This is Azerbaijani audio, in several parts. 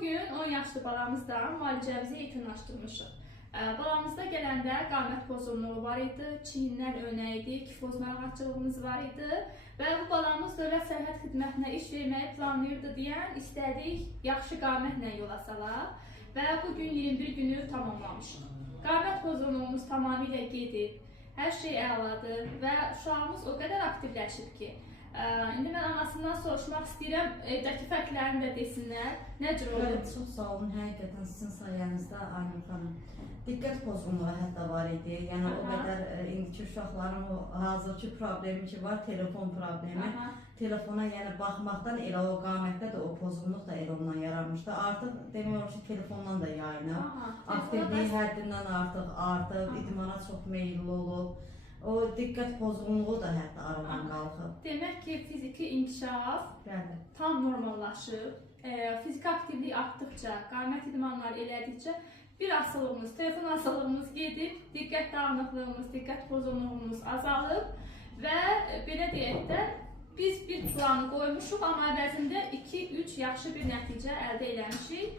Bugün 10 yaşlı balamızdan müalicəmizi yekunlaşdırmışıq. Balamızda gələndə qamət pozğunluğu var idi, çiyinlər önə idi, kifoz narahatçılığımız var idi və bu balamız dövlət səhiyyə xidmətinə iş verməyi planlayırdı deyən istədik yaxşı qamətlə yola salaq və bugün 21 günü tamamlamışıq. Qamət pozğunluğumuz tamamilə gedib, hər şey əladır və uşağımız o qədər aktivləşib ki, İndi mən anasından soruşmaq istəyirəm, evdəki fərqlərini də desinlər, nə cür olur? Evet, çox sağ olun, həqiqətən sizin sayənizdə Aynur xanım. Diqqət pozğunluğu hətta var idi, yəni o qədər indiki uşaqların o hazırki problemi ki var, telefon problemi. Telefona yəni baxmaqdan elə o qamətdə də o pozğunluq da elə ondan yaranmışdı. Artıq demək olar ki, telefondan da yayınıb, aktivliyi həddindən artıq, idmana çox meyilli olub. O diqqət pozğunluğu da hətta aradan qalxıb. Demək ki, fiziki inkişaf tam normallaşıb. Fiziki aktivlik artdıqca, qamət idmanları elədikcə bir asılığımız, telefon asılığımız gedib, diqqət dağınıqlığımız, diqqət pozğunluğumuz azalıb və belə deyək də biz bir planı qoymuşuq, amma əvəzində 2-3 yaxşı bir nəticə əldə eləmişik.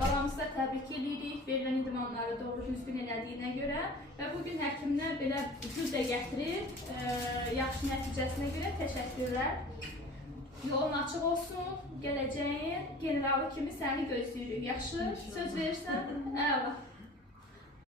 Balamızı da təbrik edirik, verilən idmanları doğru düzgün elədiyinə görə və bugün həkimdən belə güc də gətirir, yaxşı nəticəsinə görə təşəkkürlər. Yolun açıq olsun, gələcəyin generalı kimi səni gözləyirik. Yaxşı, söz verirsən? Əla.